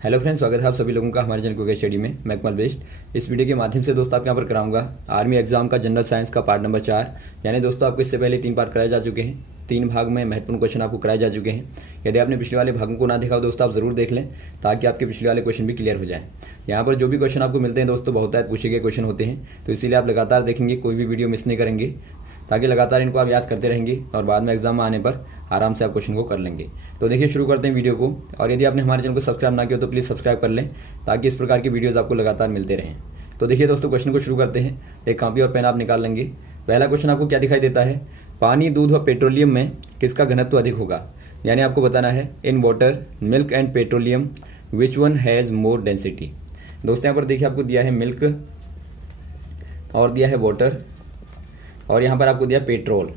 Hello friends, स्वागत है आप सभी लोगों का हमारे चैनल कुकिंग स्टडी में। मैं कमल बेस्ट। इस वीडियो के माध्यम से दोस्तों आपके यहाँ पर कराऊंगा आर्मी एग्जाम का जनरल साइंस का पार्ट नंबर 4। यानी दोस्तों आपको इससे पहले 3 पार्ट कराए जा चुके हैं। 3 भाग में महत्वपूर्ण क्वेश्चन आपको कराए जा चुके हैं। यदि आपने पिछले वाले भागों को ना देखा हो दोस्तों, आप जरूर देख लें ताकि आपके पिछले वाले क्वेश्चन भी क्लियर हो जाए। यहाँ पर जो भी क्वेश्चन आपको मिलते हैं दोस्तों, बहुत पूछे गए क्वेश्चन होते हैं, तो इसीलिए आप लगातार देखेंगे, कोई भी वीडियो मिस नहीं करेंगे, ताकि लगातार इनको आप याद करते रहेंगे और बाद में एग्जाम में आने पर आराम से आप क्वेश्चन को कर लेंगे। तो देखिए शुरू करते हैं वीडियो को। और यदि आपने हमारे चैनल को सब्सक्राइब ना किया तो प्लीज़ सब्सक्राइब कर लें ताकि इस प्रकार की वीडियोस आपको लगातार मिलते रहें। तो देखिए दोस्तों, क्वेश्चन को शुरू करते हैं। एक कॉपी और पेन आप निकाल लेंगे। पहला क्वेश्चन आपको क्या दिखाई देता है, पानी, दूध और पेट्रोलियम में किसका घनत्व अधिक होगा। यानी आपको बताना है in water, milk and petroleum which one has more density. दोस्तों यहाँ पर देखिए आपको दिया है मिल्क और दिया है वाटर और यहाँ पर आपको दिया पेट्रोल।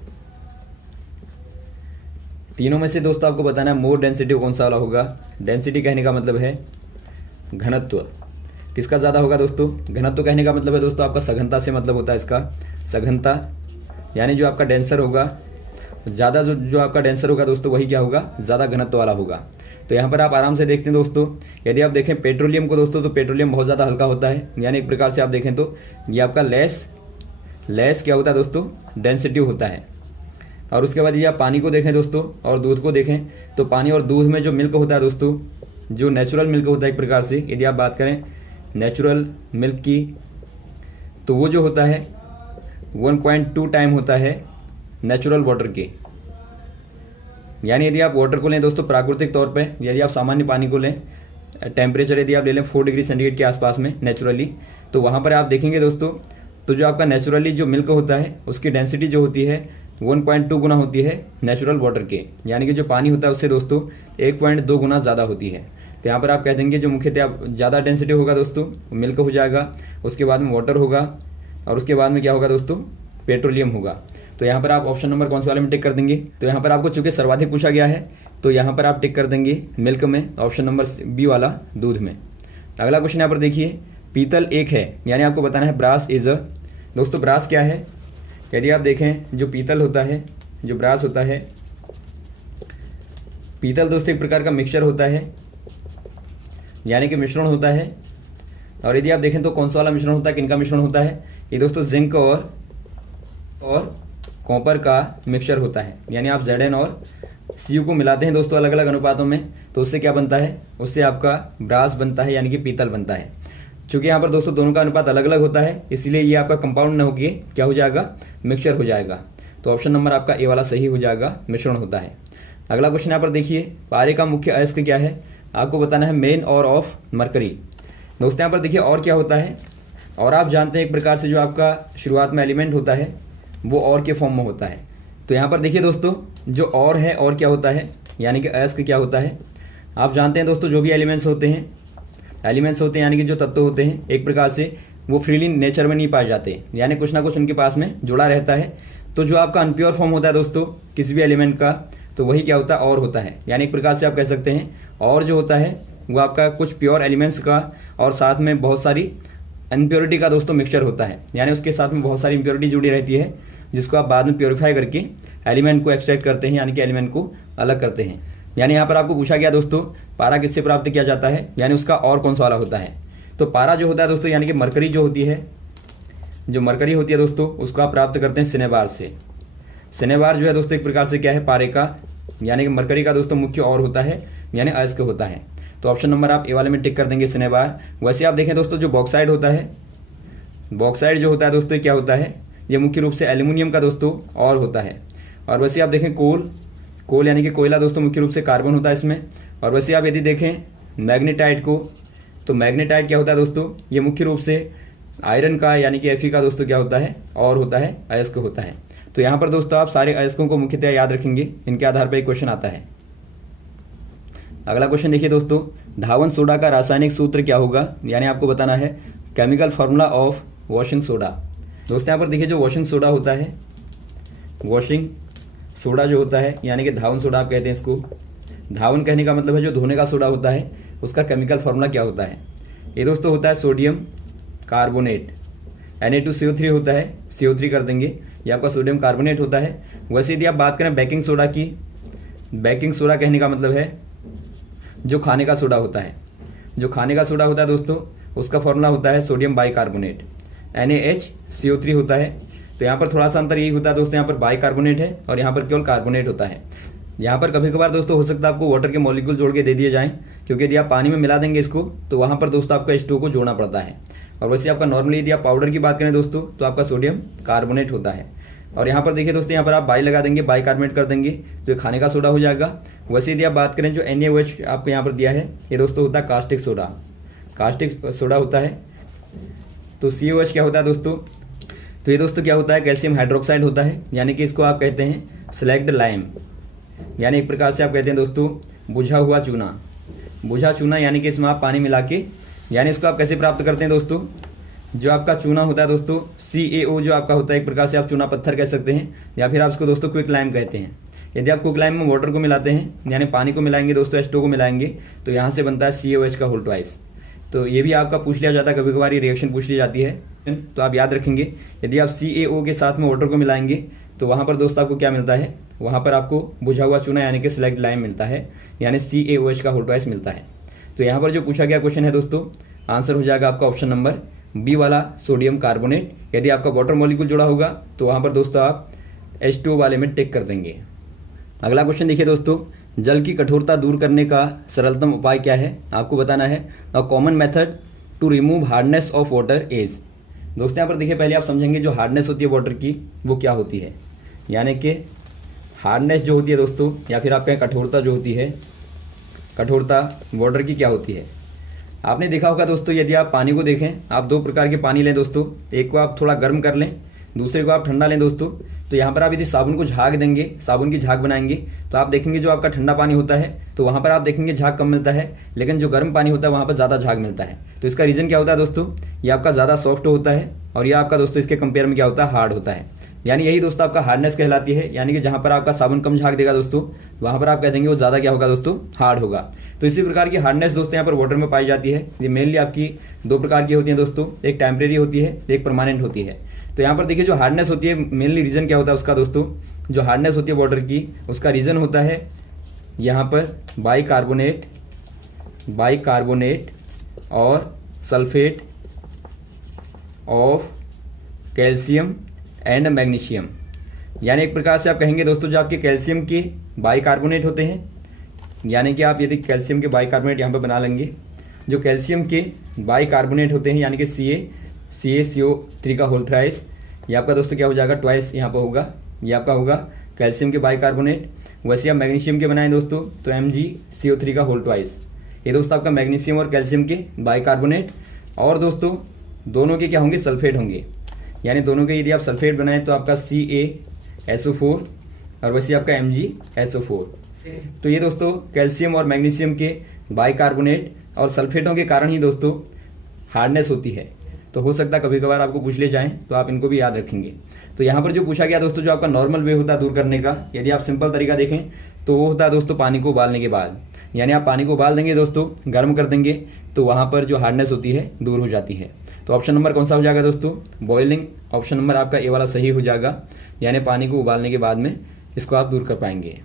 तीनों में से दोस्तों आपको बताना है मोर डेंसिटी कौन सा वाला होगा। डेंसिटी कहने का मतलब है घनत्व, किसका ज़्यादा होगा दोस्तों। घनत्व कहने का मतलब है दोस्तों आपका सघनता से मतलब होता है इसका, सघनता। यानी जो आपका डेंसर होगा ज़्यादा, जो आपका डेंसर होगा दोस्तों वही क्या होगा, ज़्यादा घनत्व वाला होगा। तो यहाँ पर आप आराम से देखते हैं दोस्तों, यदि आप देखें पेट्रोलियम को दोस्तों, तो पेट्रोलियम बहुत ज़्यादा हल्का होता है। यानी एक प्रकार से आप देखें तो ये आपका लेस क्या होता है दोस्तों, डेंसिटी होता है। और उसके बाद ये आप पानी को देखें दोस्तों और दूध को देखें, तो पानी और दूध में जो मिल्क होता है दोस्तों, जो नेचुरल मिल्क होता है एक प्रकार से, यदि आप बात करें नेचुरल मिल्क की, तो वो जो होता है 1.2 टाइम होता है नेचुरल वाटर के। यानी यदि आप वाटर को लें दोस्तों प्राकृतिक तौर पे, यदि आप सामान्य पानी को लें, टेम्परेचर यदि आप ले लें 4 डिग्री सेंटीग्रेड के आसपास में नेचुरली, तो वहाँ पर आप देखेंगे दोस्तों, तो जो आपका नेचुरली जो मिल्क होता है उसकी डेंसिटी जो होती है 1.2 गुना होती है नेचुरल वाटर के। यानी कि जो पानी होता है उससे दोस्तों 1.2 गुना ज़्यादा होती है। तो यहाँ पर आप कह देंगे जो मुख्यतः आप ज़्यादा डेंसिटी होगा दोस्तों मिल्क हो जाएगा, उसके बाद में वाटर होगा और उसके बाद में क्या होगा दोस्तों, पेट्रोलियम होगा। तो यहाँ पर आप ऑप्शन नंबर कौन से वाले में टिक कर देंगे। तो यहाँ पर आपको चूंकि सर्वाधिक पूछा गया है तो यहाँ पर आप टिक कर देंगे मिल्क में, ऑप्शन नंबर बी वाला दूध में। अगला क्वेश्चन यहाँ पर देखिए, पीतल एक है, यानी आपको बताना है ब्रास इज अ। दोस्तों ब्रास क्या है, यदि आप देखें जो पीतल होता है, जो ब्रास होता है, पीतल दोस्तों एक प्रकार का मिक्सचर होता है, यानी कि मिश्रण होता है। और यदि आप देखें तो कौन सा वाला मिश्रण होता है, किनका मिश्रण होता है, ये दोस्तों जिंक और कॉपर का मिक्सचर होता है। यानी आप Zn और Cu को मिलाते हैं दोस्तों अलग अलग अनुपातों में, तो उससे क्या बनता है, उससे आपका ब्रास बनता है, यानी कि पीतल बनता है। चूंकि यहाँ पर दोस्तों दोनों का अनुपात अलग अलग होता है, इसलिए ये आपका कंपाउंड न होकर क्या हो जाएगा, मिक्सचर हो जाएगा। तो ऑप्शन नंबर आपका ए वाला सही हो जाएगा, मिश्रण होता है। अगला क्वेश्चन यहाँ पर देखिए, पारे का मुख्य अयस्क क्या है, आपको बताना है मेन और ऑफ मरकरी। दोस्तों यहाँ पर देखिए और क्या होता है, और आप जानते हैं एक प्रकार से जो आपका शुरुआत में एलिमेंट होता है वो और के फॉर्म में होता है। तो यहाँ पर देखिए दोस्तों जो और है, और क्या होता है, यानी कि अयस्क क्या होता है। आप जानते हैं दोस्तों जो भी एलिमेंट्स होते हैं यानी कि जो तत्व होते हैं एक प्रकार से वो फ्रीली नेचर में नहीं पाए जाते, यानी कुछ ना कुछ उनके पास में जुड़ा रहता है। तो जो आपका अनप्योर फॉर्म होता है दोस्तों किसी भी एलिमेंट का, तो वही क्या होता है, और होता है। यानी एक प्रकार से आप कह सकते हैं और जो होता है वो आपका कुछ प्योर एलिमेंट्स का और साथ में बहुत सारी इम्प्योरिटी का दोस्तों मिक्सचर होता है। यानी उसके साथ में बहुत सारी इम्प्योरिटी जुड़ी रहती है, जिसको आप बाद में प्योरीफाई करके एलिमेंट को एक्सट्रैक्ट करते हैं, यानी कि एलिमेंट को अलग करते हैं। यानी यहाँ पर आपको पूछा गया दोस्तों पारा किससे प्राप्त किया जाता है, यानी उसका और कौन सा वाला होता है। तो पारा जो होता है दोस्तों, यानी कि मरकरी जो होती है, जो मरकरी होती है दोस्तों, उसको आप प्राप्त करते हैं सिनेबार से। सिनेबार जो है दोस्तों एक प्रकार से क्या है, पारे का, यानी कि मरकरी का दोस्तों मुख्य और होता है, यानी अयस्क होता है। तो ऑप्शन नंबर आप ए वाले में टिक कर देंगे, सिनेबार। वैसे आप देखें दोस्तों जो बॉक्साइड होता है, बॉक्साइड जो होता है दोस्तों क्या होता है, ये मुख्य रूप से एल्यूमिनियम का दोस्तों और होता है। और वैसे आप देखें कोल यानी कि कोयला दोस्तों मुख्य रूप से कार्बन होता है इसमें। और वैसे आप यदि देखें मैग्नेटाइट को, तो मैग्नेटाइट क्या होता है दोस्तों, ये मुख्य रूप से आयरन का यानी कि Fe का दोस्तों क्या होता है, और होता है, अयस्क होता है। तो यहाँ पर दोस्तों आप सारे अयस्कों को मुख्यतः याद रखेंगे, इनके आधार पर एक क्वेश्चन आता है। अगला क्वेश्चन देखिए दोस्तों, धावन सोडा का रासायनिक सूत्र क्या होगा, यानी आपको बताना है chemical formula of washing soda. दोस्तों यहाँ पर देखिए जो वॉशिंग सोडा होता है, वॉशिंग सोडा जो होता है, यानी कि धावन सोडा आप कहते हैं इसको। धावन कहने का मतलब है जो धोने का सोडा होता है, उसका केमिकल फॉर्मूला क्या होता है। ये दोस्तों होता है सोडियम कार्बोनेट, Na2CO3 होता है, CO3 कर देंगे, ये आपका सोडियम कार्बोनेट होता है। वैसे यदि आप बात करें बेकिंग सोडा की, बेकिंग सोडा कहने का मतलब है जो खाने का सोडा होता है, जो खाने का सोडा होता है दोस्तों, उसका फॉर्मूला होता है सोडियम बाइकार्बोनेट, NaHCO3 होता है। तो यहाँ पर थोड़ा सा अंतर यही होता है दोस्तों, यहाँ पर बाइकार्बोनेट है और यहाँ पर केवल कार्बोनेट होता है। यहाँ पर कभी कभार दोस्तों हो सकता है आपको वाटर के मॉलिक्यूल जोड़ के दे दिए जाएं, क्योंकि यदि आप पानी में मिला देंगे इसको तो वहाँ पर दोस्तों आपका H2O को जोड़ना पड़ता है। और वैसे आपका नॉर्मली यदि आप पाउडर की बात करें दोस्तों तो आपका सोडियम कार्बोनेट होता है। और यहाँ पर देखिए दोस्तों, यहाँ पर आप बाई लगा देंगे, बाइकार्बोनेट कर देंगे तो ये खाने का सोडा हो जाएगा। वैसे यदि आप बात करें जो NaOH आपको यहाँ पर दिया है, ये दोस्तों होता है कास्टिक सोडा, कास्टिक सोडा होता है। तो COH क्या होता है दोस्तों, तो ये दोस्तों क्या होता है, कैल्शियम हाइड्रोक्साइड होता है, यानी कि इसको आप कहते हैं स्लैग्ड लाइम, यानी एक प्रकार से आप कहते हैं दोस्तों बुझा हुआ चूना, बुझा चूना, यानी कि इसमें आप पानी मिला के, यानी इसको आप कैसे प्राप्त करते हैं दोस्तों, जो आपका चूना होता है दोस्तों CaO जो आपका होता है, एक प्रकार से आप चूना पत्थर कह सकते हैं, या फिर आप इसको दोस्तों क्विक लाइम कहते हैं। यदि आप क्विक लाइम में वाटर को मिलाते हैं, यानी पानी को मिलाएंगे दोस्तों, H2O को मिलाएंगे, तो यहाँ से बनता है CaOH का होल ट्वाइस। तो ये भी आपका पूछ लिया जाता है, कभी कभार ये रिएक्शन पूछ ली जाती है, तो आप याद रखेंगे यदि आप CaO के साथ में वाटर को मिलाएंगे तो वहाँ पर दोस्तों आपको क्या मिलता है, वहाँ पर आपको बुझा हुआ चूना यानी कि स्लैग्ड लाइम मिलता है, यानी CaOH का होल ट्वाइस मिलता है। तो यहाँ पर जो पूछा गया क्वेश्चन है दोस्तों, आंसर हो जाएगा आपका ऑप्शन नंबर बी वाला सोडियम कार्बोनेट। यदि आपका वाटर मॉलिक्यूल जुड़ा होगा तो वहाँ पर दोस्तों आप H2O वाले में टिक कर देंगे। अगला क्वेश्चन देखिए दोस्तों, जल की कठोरता दूर करने का सरलतम उपाय क्या है, आपको बताना है। A common method to remove hardness of water is. दोस्तों यहाँ पर देखिए, पहले आप समझेंगे जो हार्डनेस होती है वाटर की वो क्या होती है, यानी कि हार्डनेस जो होती है दोस्तों, या फिर आप कहें कठोरता जो होती है, कठोरता वाटर की क्या होती है। आपने देखा होगा दोस्तों, यदि आप पानी को देखें, आप दो प्रकार के पानी लें दोस्तों, एक को आप थोड़ा गर्म कर लें, दूसरे को आप ठंडा लें दोस्तों। तो यहाँ पर आप यदि साबुन को झाग देंगे, साबुन की झाग बनाएंगे, तो आप देखेंगे जो आपका ठंडा पानी होता है तो वहाँ पर आप देखेंगे झाग कम मिलता है, लेकिन जो गर्म पानी होता है वहाँ पर ज़्यादा झाग मिलता है। तो इसका रीज़न क्या होता है दोस्तों, ये आपका ज़्यादा सॉफ्ट होता है और ये आपका दोस्तों इसके कंपेयर में क्या होता है, हार्ड होता है। यानी यही दोस्तों आपका हार्डनेस कहलाती है, यानी कि जहाँ पर आपका साबुन कम झाग देगा दोस्तों, वहाँ पर आप कह देंगे वो ज़्यादा क्या होगा दोस्तों, हार्ड होगा। तो इसी प्रकार की हार्डनेस दोस्तों यहाँ पर वाटर में पाई जाती है। ये मेनली आपकी दो प्रकार की होती है दोस्तों, एक टेम्परेरी होती है, एक परमानेंट होती है। तो यहाँ पर देखिए जो हार्डनेस होती है, मेनली रीज़न क्या होता है उसका दोस्तों, जो हार्डनेस होती है वाटर की, उसका रीज़न होता है यहाँ पर बाइकार्बोनेट और sulphate of calcium and magnesium. यानी एक प्रकार से आप कहेंगे दोस्तों, जो आपके कैल्शियम के बाइकार्बोनेट होते हैं, यानी कि आप यदि कैल्शियम के बाइकार्बोनेट यहाँ पर बना लेंगे, जो कैल्शियम के बाइकार्बोनेट होते हैं यानी कि CaCO3 का होल थ्राइस, ये आपका दोस्तों क्या हो जाएगा, ट्वाइस यहाँ पर होगा, ये आपका होगा कैल्शियम के बाइकार्बोनेट। वैसे आप मैग्नीशियम के बनाएं दोस्तों तो MgCO3 का होल ट्वाइस। ये दोस्तों आपका मैग्नीशियम और कैल्शियम के बाइकार्बोनेट, और दोस्तों दोनों के क्या होंगे, सल्फेट होंगे। यानी दोनों के यदि आप सल्फेट बनाएं तो आपका CaSO4 और वैसे आपका MgSO4। तो ये दोस्तों कैल्शियम और मैग्नीशियम के बाइकार्बोनेट और सल्फेटों के कारण ही दोस्तों हार्डनेस होती है। तो हो सकता है कभी कभार आपको पूछ ले जाएं तो आप इनको भी याद रखेंगे। तो यहाँ पर जो पूछा गया दोस्तों, जो आपका नॉर्मल वे होता है दूर करने का, यदि आप सिंपल तरीका देखें तो वो होता है दोस्तों पानी को उबालने के बाद। यानी आप पानी को उबाल देंगे दोस्तों, गर्म कर देंगे, तो वहाँ पर जो हार्डनेस होती है दूर हो जाती है। तो ऑप्शन नंबर कौन सा हो जाएगा दोस्तों, बॉइलिंग। ऑप्शन नंबर आपका ए वाला सही हो जाएगा, यानी पानी को उबालने के बाद में इसको आप दूर कर पाएंगे।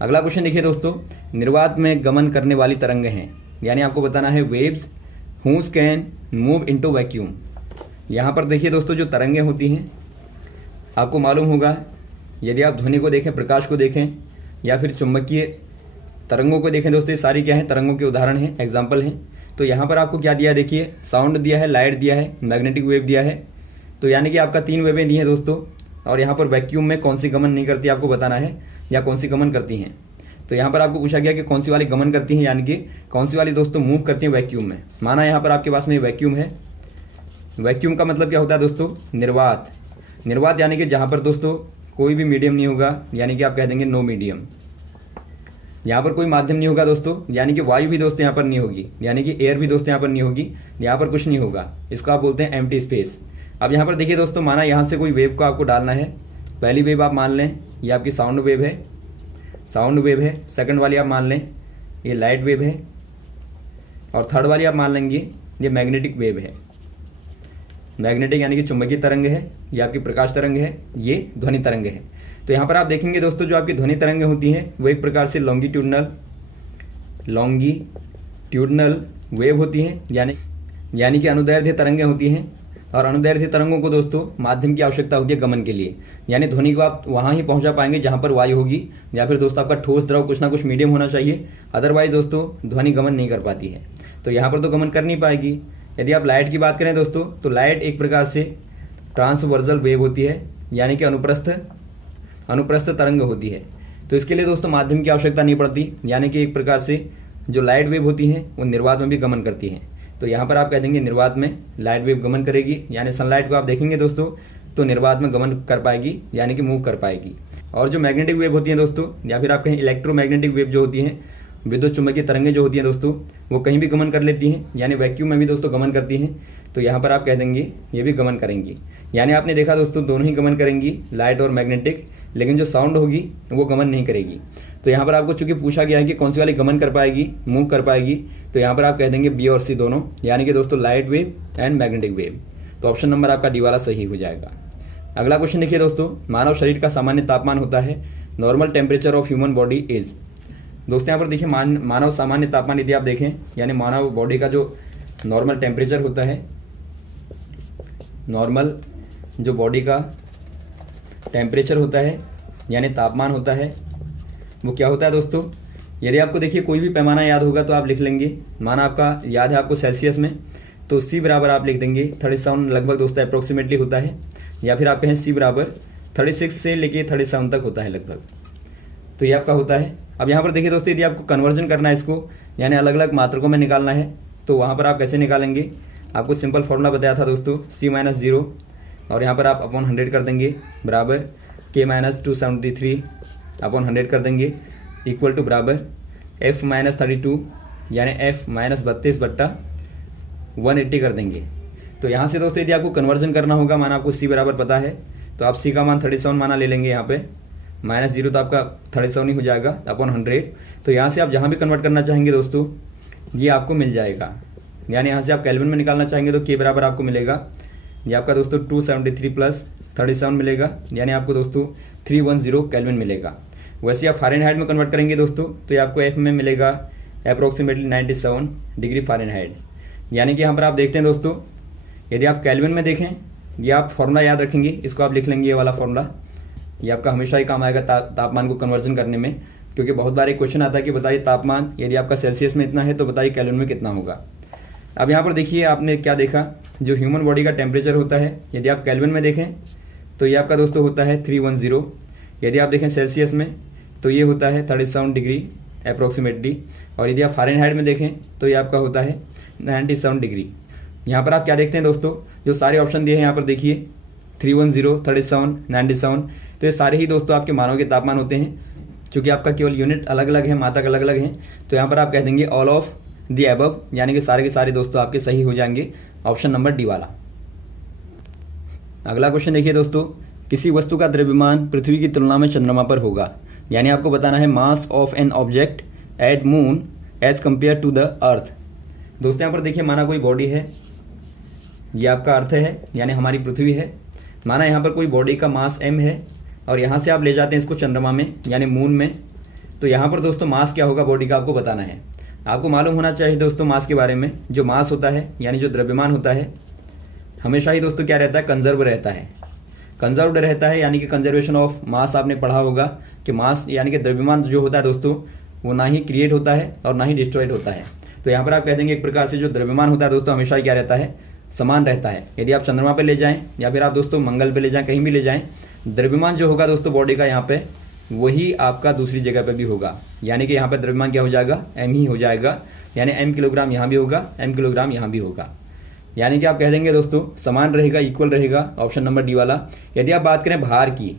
अगला क्वेश्चन देखिए दोस्तों, निर्वात में गमन करने वाली तरंग हैं, यानी आपको बताना है waves whose can move into vacuum. यहाँ पर देखिए दोस्तों जो तरंगें होती हैं, आपको मालूम होगा यदि आप ध्वनि को देखें, प्रकाश को देखें, या फिर चुंबकीय तरंगों को देखें दोस्तों, ये सारी क्या है, तरंगों के उदाहरण हैं, एग्जाम्पल हैं। तो यहाँ पर आपको क्या दिया है, देखिए साउंड दिया है, लाइट दिया है, मैग्नेटिक वेव दिया है। तो यानी कि आपका 3 वेवें दी हैं दोस्तों, और यहाँ पर वैक्यूम में कौन सी गमन नहीं करती आपको बताना है, या कौन सी गमन करती हैं। तो यहाँ पर आपको पूछा गया कि कौन सी वाली गमन करती हैं, यानी कि कौन सी वाली दोस्तों मूव करती हैं वैक्यूम में। माना यहाँ पर आपके पास में वैक्यूम है, वैक्यूम का मतलब क्या होता है दोस्तों, निर्वात। निर्वात यानी कि जहाँ पर दोस्तों कोई भी मीडियम नहीं होगा, यानी कि आप कह देंगे नो मीडियम। यहाँ पर कोई माध्यम नहीं होगा दोस्तों, यानी कि वायु भी दोस्तों यहाँ पर नहीं होगी, यानी कि एयर भी दोस्तों यहाँ पर नहीं होगी, यहाँ पर कुछ नहीं होगा, इसको आप बोलते हैं एम्प्टी स्पेस। अब यहाँ पर देखिए दोस्तों, माना यहाँ से कोई वेव को आपको डालना है। पहली वेव आप मान लें ये आपकी साउंड वेव है, साउंड वेव है। सेकंड वाली आप मान लें ये लाइट वेव है, और थर्ड वाली आप मान लेंगे ये मैग्नेटिक वेव है। मैग्नेटिक यानी कि चुंबकीय तरंग है, ये आपकी प्रकाश तरंग है, ये ध्वनि तरंग है। तो यहाँ पर आप देखेंगे दोस्तों जो आपकी ध्वनि तरंगें होती हैं वो एक प्रकार से लॉन्गिट्यूडनल वेव होती हैं, यानी कि अनुदैर्ध्य तरंगें होती हैं। और अनुदैर्ध्य तरंगों को दोस्तों माध्यम की आवश्यकता होती है गमन के लिए, यानी ध्वनि को आप वहाँ ही पहुँचा पाएंगे जहाँ पर वायु होगी, या फिर दोस्तों आपका ठोस द्रव कुछ ना कुछ मीडियम होना चाहिए, अदरवाइज दोस्तों ध्वनि गमन नहीं कर पाती है। तो यहाँ पर तो गमन कर नहीं पाएगी। यदि आप लाइट की बात करें दोस्तों, तो लाइट एक प्रकार से ट्रांसवर्सल वेव होती है, यानी कि अनुप्रस्थ तरंग होती है। तो इसके लिए दोस्तों माध्यम की आवश्यकता नहीं पड़ती, यानी कि एक प्रकार से जो लाइट वेव होती हैं वो निर्वात में भी गमन करती हैं। तो यहाँ पर आप कह देंगे निर्वात में लाइट वेव गमन करेगी, यानी सनलाइट को आप देखेंगे दोस्तों तो निर्वात में गमन कर पाएगी, यानी कि मूव कर पाएगी। और जो मैग्नेटिक वेव होती हैं दोस्तों, या फिर आप कहें इलेक्ट्रोमैग्नेटिक वेव जो होती हैं, विद्युत चुम्बकीय तरंगें जो होती हैं दोस्तों, वो कहीं भी गमन कर लेती हैं, यानी वैक्यूम में भी दोस्तों गमन करती हैं। तो यहाँ पर आप कह देंगे ये भी गमन करेंगी, यानी आपने देखा दोस्तों दोनों ही गमन करेंगी, लाइट और मैग्नेटिक, लेकिन जो साउंड होगी वो गमन नहीं करेगी। तो यहाँ पर आपको चूंकि पूछा गया है कि कौन सी वाली गमन कर पाएगी, मूव कर पाएगी, तो यहाँ पर आप कह देंगे बी और सी दोनों, यानी कि दोस्तों light wave and magnetic wave. तो ऑप्शन नंबर आपका डी वाला सही हो जाएगा। अगला क्वेश्चन देखिए दोस्तों, मानव शरीर का सामान्य तापमान होता है, normal temperature of human body is. दोस्तों यहाँ पर देखिए मानव सामान्य तापमान यदि आप देखें, यानी मानव बॉडी का जो नॉर्मल टेम्परेचर होता है, नॉर्मल जो बॉडी का टेम्परेचर होता है यानी तापमान होता है, वो क्या होता है दोस्तों। यदि आपको देखिए कोई भी पैमाना याद होगा तो आप लिख लेंगे। माना आपका याद है आपको सेल्सियस में, तो सी बराबर आप लिख देंगे 37 लगभग दोस्तों अप्रोक्सीमेटली होता है, या फिर आप कहें सी बराबर 36 से लेके 37 तक होता है लगभग। तो ये आपका होता है। अब यहाँ पर देखिए दोस्तों, यदि आपको कन्वर्जन करना है इसको, यानी अलग अलग मात्रकों में निकालना है, तो वहाँ पर आप कैसे निकालेंगे। आपको सिंपल फॉर्मूला बताया था दोस्तों, C-0, और यहाँ पर आप अपॉन 100 कर देंगे, बराबर K-273 अपॉन 100 कर देंगे, इक्वल टू बराबर F-32 यानी F-32 बट्टा 180 कर देंगे। तो यहाँ से दोस्तों यदि आपको कन्वर्जन करना होगा, माना आपको C बराबर पता है, तो आप C का मान 37 माना ले लेंगे, यहाँ पे -0 तो आपका 37 ही हो जाएगा अपॉन 100। तो यहाँ से आप जहाँ भी कन्वर्ट करना चाहेंगे दोस्तों ये आपको मिल जाएगा, यानी यहाँ से आप केल्विन में निकालना चाहेंगे तो K बराबर आपको मिलेगा, ये आपका दोस्तों 273 प्लस 37 मिलेगा, यानी आपको दोस्तों 310 केल्विन मिलेगा। वैसे आप फ़ारेनहाइट में कन्वर्ट करेंगे दोस्तों तो ये आपको F में मिलेगा अप्रोक्सीमेटली 97 डिग्री फ़ारेनहाइट। यानी कि यहाँ पर आप देखते हैं दोस्तों, यदि आप केल्विन में देखें, ये आप फॉर्मूला याद रखेंगे, इसको आप लिख लेंगे, ये वाला फॉर्मूला, ये आपका हमेशा ही काम आएगा तापमान को कन्वर्जन करने में, क्योंकि बहुत बार एक क्वेश्चन आता है कि बताइए तापमान यदि आपका सेल्सियस में इतना है तो बताइए केल्विन में कितना होगा। अब यहाँ पर देखिए आपने क्या देखा, जो ह्यूमन बॉडी का टेम्परेचर होता है यदि आप केल्विन में देखें तो ये आपका दोस्तों होता है 310, यदि आप देखें सेल्सियस में तो ये होता है 37 डिग्री अप्रोक्सीमेटली, और यदि आप फ़ारेनहाइट में देखें तो ये आपका होता है 97 डिग्री। यहाँ पर आप क्या देखते हैं दोस्तों, जो सारे ऑप्शन दिए हैं यहाँ पर देखिए 310, 37, 97, तो ये सारे ही दोस्तों आपके मानव के तापमान होते हैं। चूँकि आपका केवल यूनिट अलग अलग है, मात्रक अलग अलग हैं, तो यहाँ पर आप कह देंगे ऑल ऑफ दी अबव, यानी कि सारे के सारे दोस्तों आपके सही हो जाएंगे, ऑप्शन नंबर डी वाला। अगला क्वेश्चन देखिए दोस्तों, किसी वस्तु का द्रव्यमान पृथ्वी की तुलना में चंद्रमा पर होगा, यानी आपको बताना है mass of an object at moon as compare to the earth. दोस्तों यहाँ पर देखिए, माना कोई बॉडी है, ये आपका अर्थ है यानी हमारी पृथ्वी है, माना यहाँ पर कोई बॉडी का मास m है, और यहाँ से आप ले जाते हैं इसको चंद्रमा में यानी मून में, तो यहाँ पर दोस्तों मास क्या होगा बॉडी का आपको बताना है। आपको मालूम होना चाहिए दोस्तों मास के बारे में, जो मास होता है यानी जो द्रव्यमान होता है हमेशा ही दोस्तों क्या रहता है, कंजर्व रहता है, कंजर्व्ड रहता है, यानी कि कंजर्वेशन ऑफ मास आपने पढ़ा होगा कि मास यानी कि द्रव्यमान जो होता है दोस्तों वो ना ही क्रिएट होता है और ना ही डिस्ट्रॉयड होता है। तो यहाँ पर आप कह देंगे एक प्रकार से जो द्रव्यमान होता है दोस्तों हमेशा ही क्या रहता है, समान रहता है। यदि आप चंद्रमा पे ले जाएं या फिर आप दोस्तों मंगल पे ले जाएं, कहीं भी ले जाएं, द्रव्यमान जो होगा दोस्तों बॉडी का यहाँ पे वही आपका दूसरी जगह पे भी होगा, यानी कि यहाँ पे द्रव्यमान क्या हो जाएगा, m ही हो जाएगा, यानी m किलोग्राम यहाँ भी होगा, m किलोग्राम यहाँ भी होगा, यानी कि आप कह देंगे दोस्तों समान रहेगा, इक्वल रहेगा, ऑप्शन नंबर डी वाला। यदि आप बात करें भार की,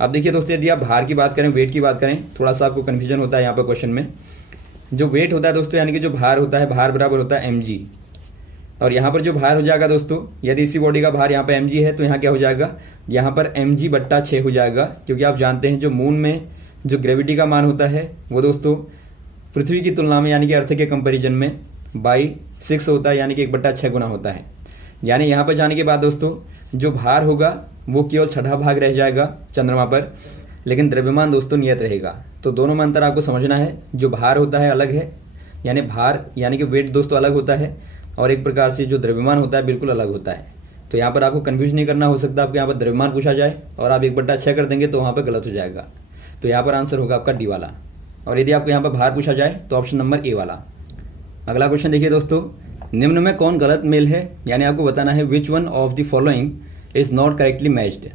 अब देखिए दोस्तों यदि आप भार की बात करें, वेट की बात करें, थोड़ा सा आपको कन्फ्यूजन होता है यहाँ पर क्वेश्चन में। जो वेट होता है दोस्तों यानी कि जो भार होता है, भार बराबर होता है mg, और यहाँ पर जो भार हो जाएगा दोस्तों, यदि इसी बॉडी का भार यहाँ पे mg है तो यहाँ क्या हो जाएगा, यहाँ पर mg बट्टा 6 हो जाएगा, क्योंकि आप जानते हैं जो मून में जो ग्रेविटी का मान होता है वो दोस्तों पृथ्वी की तुलना में यानी कि अर्थ के कंपैरिजन में बाई 6 होता है, यानी कि 1/6 गुना होता है। यानी यहाँ पर जाने के बाद दोस्तों जो भार होगा वो केवल 6वां भाग रह जाएगा चंद्रमा पर, लेकिन द्रव्यमान दोस्तों नियत रहेगा। तो दोनों में अंतर आपको समझना है, जो भार होता है अलग है यानी भार यानी कि वेट दोस्तों अलग होता है, और एक प्रकार से जो द्रव्यमान होता है बिल्कुल अलग होता है। तो यहाँ पर आपको कन्फ्यूज नहीं करना, हो सकता है आपको यहाँ पर द्रव्यमान पूछा जाए और आप 1/6 कर देंगे तो वहाँ पर गलत हो जाएगा। तो यहाँ पर आंसर होगा आपका डी वाला। और यदि आपको यहाँ पर भार पूछा जाए तो ऑप्शन नंबर ए वाला। अगला क्वेश्चन देखिए दोस्तों, निम्न में कौन गलत मेल है, यानी आपको बताना है which one of the following is not correctly matched.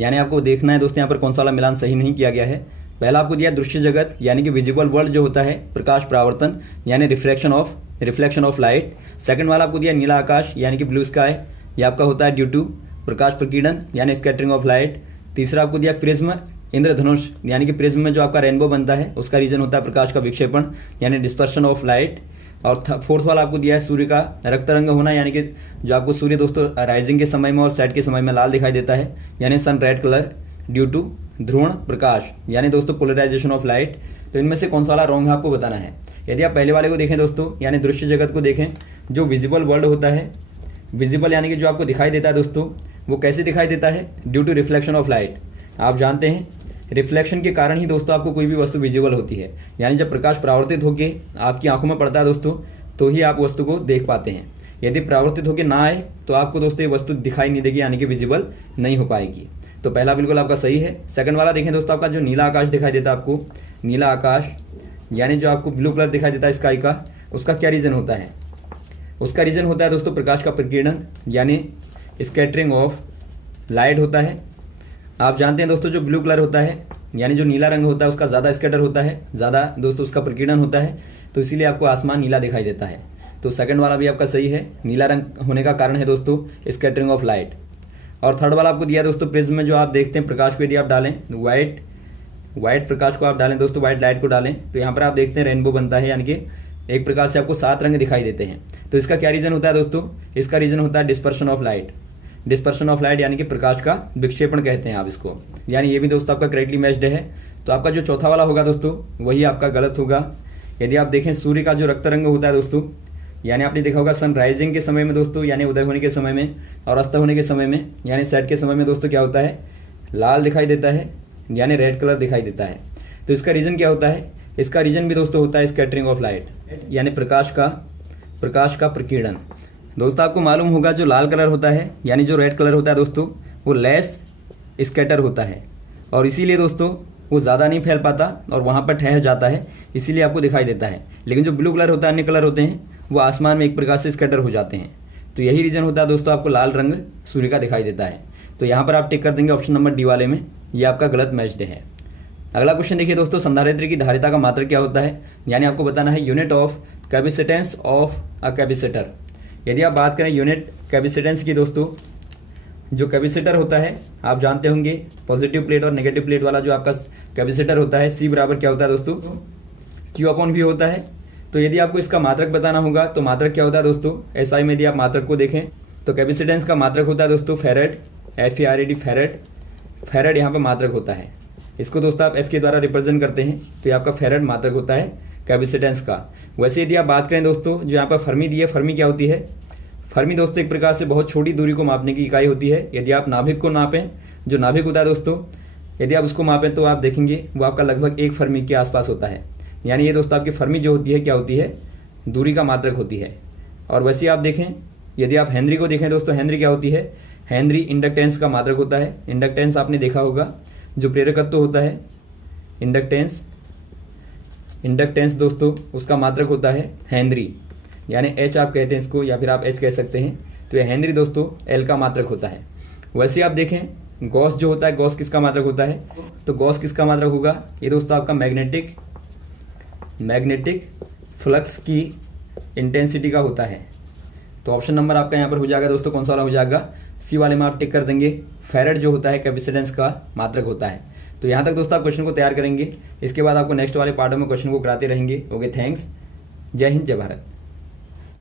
यानी आपको देखना है दोस्तों यहाँ पर कौन सा वाला मिलान सही नहीं किया गया है। पहला आपको दिया दृश्य जगत यानी कि विजिबल वर्ल्ड जो होता है, प्रकाश परावर्तन यानी रिफ्लेक्शन ऑफ लाइट। सेकंड वाला आपको दिया नीला आकाश यानी कि ब्लू स्काई, ये आपका होता है ड्यू टू प्रकाश प्रकीर्णन यानी स्कैटरिंग ऑफ लाइट। तीसरा आपको दिया प्रिज्म इंद्रधनुष यानी कि प्रिज्म में जो आपका रेनबो बनता है उसका रीजन होता है प्रकाश का विक्षेपण यानी डिस्पर्शन ऑफ लाइट। और फोर्थ वाला आपको दिया है सूर्य का रक्त रंग होना, यानी कि जो आपको सूर्य दोस्तों राइजिंग के समय में और सेट के समय में लाल दिखाई देता है यानी सन रेड कलर ड्यू टू ध्रुवण प्रकाश यानी दोस्तों पोलराइजेशन ऑफ लाइट। तो इनमें से कौन सा वाला रॉन्ग है आपको बताना है। यदि आप पहले वाले को देखें दोस्तों यानी दृश्य जगत को देखें, जो विजिबल वर्ल्ड होता है, विजिबल यानी कि जो आपको दिखाई देता है दोस्तों, वो कैसे दिखाई देता है, due to reflection of light. आप जानते हैं रिफ्लेक्शन के कारण ही दोस्तों आपको कोई भी वस्तु विजिबल होती है, यानी जब प्रकाश परावर्तित होकर आपकी आंखों में पड़ता है दोस्तों तो ही आप वस्तु को देख पाते हैं। यदि परावर्तित होकर ना आए तो आपको दोस्तों ये वस्तु दिखाई नहीं देगी यानी कि विजिबल नहीं हो पाएगी। तो पहला बिल्कुल आपका सही है। सेकंड वाला देखें दोस्तों, आपका जो नीला आकाश दिखाई देता है आपको, नीला आकाश यानी जो आपको ब्लू कलर दिखाई देता है स्काई का, उसका क्या रीजन होता है, उसका रीजन होता है दोस्तों प्रकाश का प्रकीर्णन यानी स्कैटरिंग ऑफ लाइट होता है। आप जानते हैं दोस्तों जो ब्लू कलर होता है यानी जो नीला रंग होता है उसका ज़्यादा स्कैटर होता है, ज़्यादा दोस्तों उसका प्रकीर्णन होता है, तो इसीलिए आपको आसमान नीला दिखाई देता है। तो सेकंड वाला भी आपका सही है, नीला रंग होने का कारण है दोस्तों स्कैटरिंग ऑफ लाइट। और थर्ड वाला आपको दिया दोस्तों प्रिज्म में जो आप देखते हैं प्रकाश को यदि आप डालें, व्हाइट प्रकाश को आप डालें दोस्तों, व्हाइट लाइट को डालें तो यहाँ पर आप देखते हैं रेनबो बनता है, यानी कि एक प्रकार से आपको 7 रंग दिखाई देते हैं। तो इसका क्या रीजन होता है दोस्तों, इसका रीजन होता है dispersion of light. Dispersion of light यानी कि प्रकाश का विक्षेपण कहते हैं आप इसको, यानी ये भी दोस्तों आपका करेक्टली मैच्ड है। तो आपका जो चौथा वाला होगा दोस्तों वही आपका गलत होगा। यदि आप देखें सूर्य का जो रक्त रंग होता है दोस्तों, यानी आपने देखा होगा सन राइजिंग के समय में दोस्तों यानी उदय होने के समय में, और अस्त होने के समय में यानी सेट के समय में दोस्तों क्या होता है, लाल दिखाई देता है यानी रेड कलर दिखाई देता है। तो इसका रीजन क्या होता है, इसका रीजन भी दोस्तों होता है स्कैटरिंग ऑफ लाइट यानी प्रकाश का प्रकीर्णन। दोस्तों आपको मालूम होगा जो लाल कलर होता है यानी जो रेड कलर होता है दोस्तों वो लेस स्कैटर होता है, और इसीलिए दोस्तों वो ज़्यादा नहीं फैल पाता और वहाँ पर ठहर जाता है, इसीलिए आपको दिखाई देता है। लेकिन जो ब्लू कलर होता है, अन्य कलर होते हैं, वो आसमान में एक प्रकार से स्कैटर हो जाते हैं। तो यही रीजन होता है दोस्तों आपको लाल रंग सूर्य का दिखाई देता है। तो यहाँ पर आप टिक कर देंगे ऑप्शन नंबर डी वाले में, ये आपका गलत मैच्ड है। अगला क्वेश्चन देखिए दोस्तों, संधारित्र की धारिता का मात्रक क्या होता है, यानी आपको बताना है unit of capacitance of a capacitor. यदि आप बात करें यूनिट कैपेसिटेंस की दोस्तों, जो कैपेसिटर होता है आप जानते होंगे पॉजिटिव प्लेट और नेगेटिव प्लेट वाला जो आपका कैपेसिटर होता है, सी बराबर क्या होता है दोस्तों, Q/V होता है। तो यदि आपको इसका मात्रक बताना होगा तो मात्रक क्या होता है दोस्तों, SI में यदि आप मात्रक को देखें तो कैपेसिटेंस का मात्रक होता है दोस्तों फैरेड, FARAD फैरेड यहाँ पर मात्रक होता है। इसको दोस्तों आप F के द्वारा रिप्रेजेंट करते हैं, तो ये आपका फैरेड मात्रक होता है कैपेसिटेंस का। वैसे यदि आप बात करें दोस्तों, जो यहाँ पर फर्मी दी है, फर्मी क्या होती है, फर्मी दोस्तों एक प्रकार से बहुत छोटी दूरी को मापने की इकाई होती है। यदि आप नाभिक को नापें, जो नाभिक होता है दोस्तों, यदि आप उसको मापें तो आप देखेंगे वो आपका लगभग 1 फर्मी के आसपास होता है। यानी ये दोस्तों आपकी फर्मी जो होती है क्या होती है, दूरी का मात्रक होती है। और वैसे आप देखें, यदि आप हेनरी को देखें दोस्तों, हेनरी क्या होती है, हेनरी इंडक्टेंस का मात्रक होता है। इंडक्टेंस आपने देखा होगा, जो प्रेरकत्व होता है इंडक्टेंस दोस्तों उसका मात्रक होता है हेनरी, यानी H आप कहते हैं इसको, या फिर आप H कह सकते हैं। तो ये हेनरी दोस्तों L का मात्रक होता है। वैसे आप देखें गॉस जो होता है, गॉस किसका मात्रक होता है, तो गॉस किसका मात्रक होगा, ये दोस्तों आपका मैग्नेटिक फ्लक्स की इंटेंसिटी का होता है। तो ऑप्शन नंबर आपका यहाँ पर हो जाएगा दोस्तों, कौन सा वाला हो जाएगा, सी वाले में आप टिक कर देंगे। फैरेड जो होता है कैपेसिटेंस का मात्रक होता है। तो यहाँ तक दोस्तों आप क्वेश्चन को तैयार करेंगे, इसके बाद आपको नेक्स्ट वाले पार्टों में क्वेश्चन को कराते रहेंगे। ओके, थैंक्स, जय हिंद, जय भारत।